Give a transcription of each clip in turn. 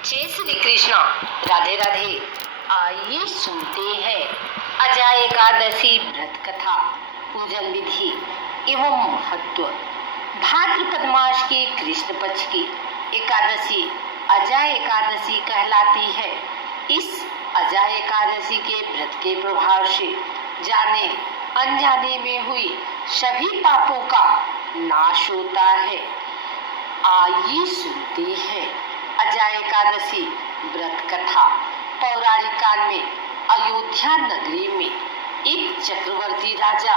जय श्री कृष्ण। राधे राधे। आइए सुनते हैं अजय एकादशी व्रत कथा, पूजन विधि एवं महत्व। भाद्रपद मास के कृष्ण पक्ष की एकादशी अजय एकादशी कहलाती है। इस अजय एकादशी के व्रत के प्रभाव से जाने अनजाने में हुई सभी पापों का नाश होता है। आइए सुनते हैं अजय एकादशी व्रत कथा। पौराणिक काल में अयोध्या नगरी में एक चक्रवर्ती राजा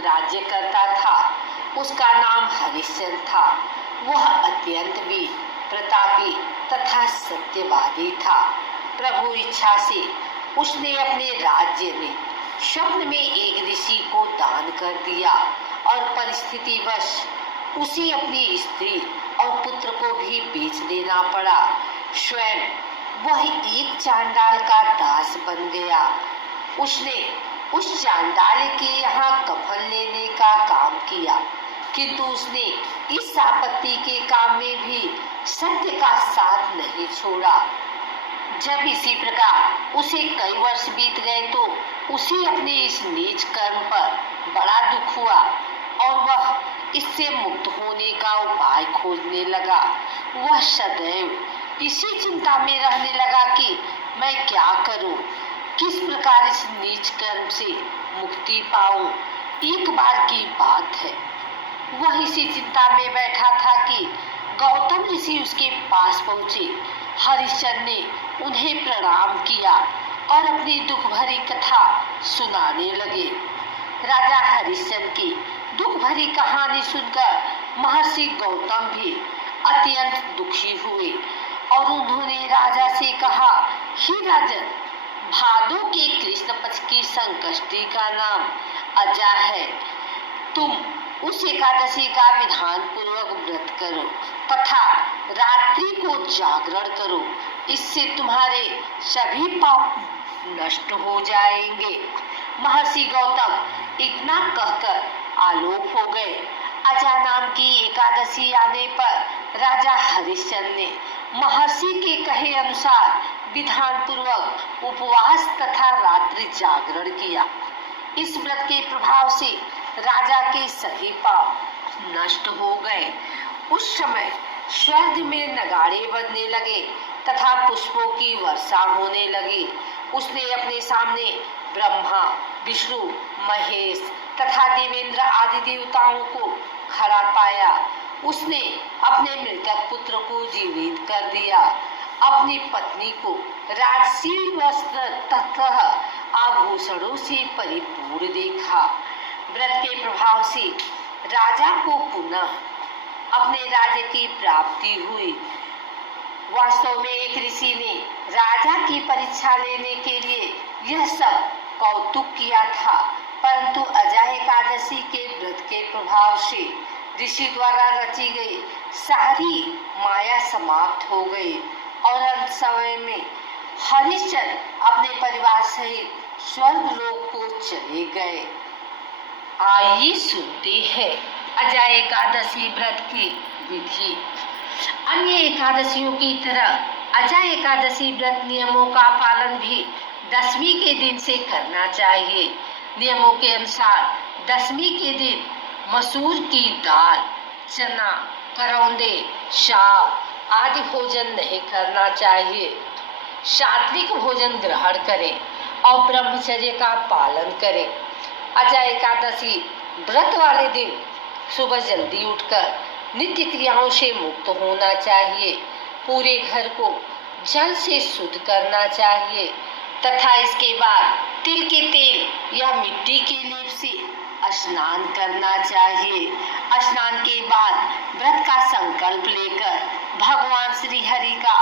राज्य करता था। उसका नाम हरिश्चंद्र था। वह अत्यंत वीर, प्रतापी तथा सत्यवादी था। प्रभु इच्छा से उसने अपने राज्य में स्वप्न में एक ऋषि को दान कर दिया और परिस्थितिवश उसे अपनी स्त्री और पुत्र को भी बेच देना पड़ा। स्वयं वह एक चांडाल का दास बन गया। उसने उस चांडाल के यहाँ कफन लेने का काम किया, किंतु उसने इस आपत्ति के काम में भी सत्य का साथ नहीं छोड़ा। जब इसी प्रकार उसे कई वर्ष बीत गए तो उसे अपने इस नीच कर्म पर बड़ा दुख हुआ और वह इससे मुक्त होने का उपाय खोजने लगा। वह सदैव इसी चिंता में रहने लगा कि मैं क्या करूं, किस प्रकार इस नीच कर्म से मुक्ति पाऊं। एक बार की बात है, वह इसी चिंता में बैठा था कि गौतम ऋषि उसके पास पहुंचे। हरिश्चंद्र ने उन्हें प्रणाम किया और अपनी दुख भरी कथा सुनाने लगे। राजा हरिश्चंद्र की दुख भरी कहानी सुनकर महर्षि गौतम भी अत्यंत दुखी हुए और उन्होंने राजा से कहा, हे राजन, भादो के कृष्ण पक्ष की संकष्टी का नाम अजा है। तुम उस एकादशी का विधान पूर्वक व्रत करो तथा रात्रि को जागरण करो। इससे तुम्हारे सभी पाप नष्ट हो जाएंगे। महर्षि गौतम इतना कहकर आलोक हो गए। अजा नाम की एकादशी आने पर राजा हरिश्चंद्र ने महर्षि के कहे अनुसार विधान पूर्वक उपवास तथा रात्रि जागरण किया। इस व्रत के प्रभाव से राजा के सभी पाप नष्ट हो गए। उस समय स्वर्ग में नगाड़े बजने लगे तथा पुष्पों की वर्षा होने लगी। उसने अपने सामने ब्रह्मा, विष्णु, महेश तथा देवेंद्र आदि देवताओं को खड़ा पाया। उसने अपने मृतक पुत्र को जीवित कर दिया। अपनी पत्नी को राजसी वस्त्र तथा आभूषणों से परिपूर्ण देखा। व्रत के प्रभाव से राजा को पुनः अपने राज्य की प्राप्ति हुई। वास्तव में एक ऋषि ने राजा की परीक्षा लेने के लिए यह सब कौतुक किया था, परंतु अजय एकादशी के व्रत के प्रभाव से ऋषि द्वारा रची गई सारी माया समाप्त हो गई और अंत समय में हरिश्चंद्र अपने परिवार सहित स्वर्ग लोक को चले गए। आइए सुनते हैं अजय एकादशी व्रत की विधि। अन्य एकादशियों की तरह अजय एकादशी व्रत नियमों का पालन भी दशमी के दिन से करना चाहिए। नियमों के अनुसार दशमी के दिन मसूर की दाल, चना, करौंदे, साग आदि भोजन नहीं करना चाहिए। सात्विक भोजन ग्रहण करें और ब्रह्मचर्य का पालन करें। अजय एकादशी व्रत वाले दिन सुबह जल्दी उठकर नित्य क्रियाओं से मुक्त होना चाहिए। पूरे घर को जल से शुद्ध करना चाहिए तथा इसके बाद तिल के तेल या मिट्टी के लेप से स्नान करना चाहिए। स्नान के बाद व्रत का संकल्प लेकर भगवान श्री हरि का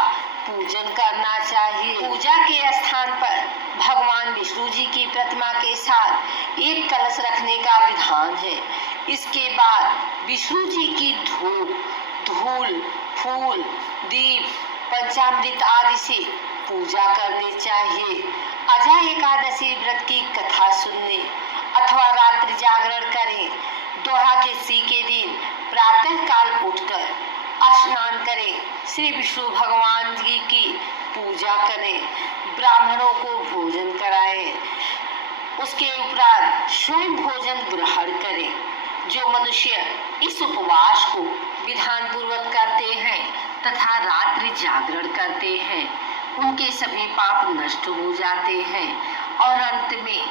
पूजन करना चाहिए। पूजा के स्थान पर भगवान विष्णु जी की प्रतिमा के साथ एक कलश रखने का विधान है। इसके बाद विष्णु जी की धूप, धूल, फूल, दीप, पंचामृत आदि से पूजा करनी चाहिए। अजय एकादशी व्रत की कथा सुनने अथवा रात्रि जागरण करें। द्वादशी के दिन प्रातः काल उठकर स्नान करें, श्री विष्णु भगवान जी की पूजा करें, ब्राह्मणों को भोजन कराएं, उसके उपरांत स्वयं भोजन ग्रहण करें। जो मनुष्य इस उपवास को विधान पूर्वक करते हैं तथा रात्रि जागरण करते हैं, उनके सभी पाप नष्ट हो जाते हैं और अंत में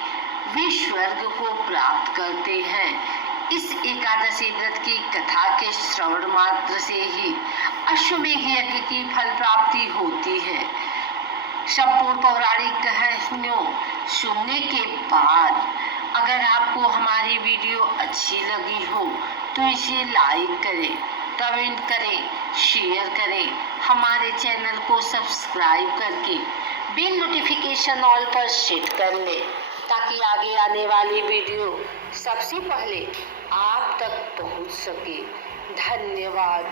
वे स्वर्ग को प्राप्त करते हैं। इस एकादशी व्रत की कथा के श्रवण मात्र से ही अश्वमेध यज्ञ की फल प्राप्ति होती है। संपूर्ण पौराणिक कहानियों सुनने के बाद अगर आपको हमारी वीडियो अच्छी लगी हो तो इसे लाइक करें, कमेंट करें, शेयर करें, हमारे चैनल को सब्सक्राइब करके बेल नोटिफिकेशन ऑल पर सेट कर लें ताकि आगे आने वाली वीडियो सबसे पहले आप तक पहुंच सके। धन्यवाद।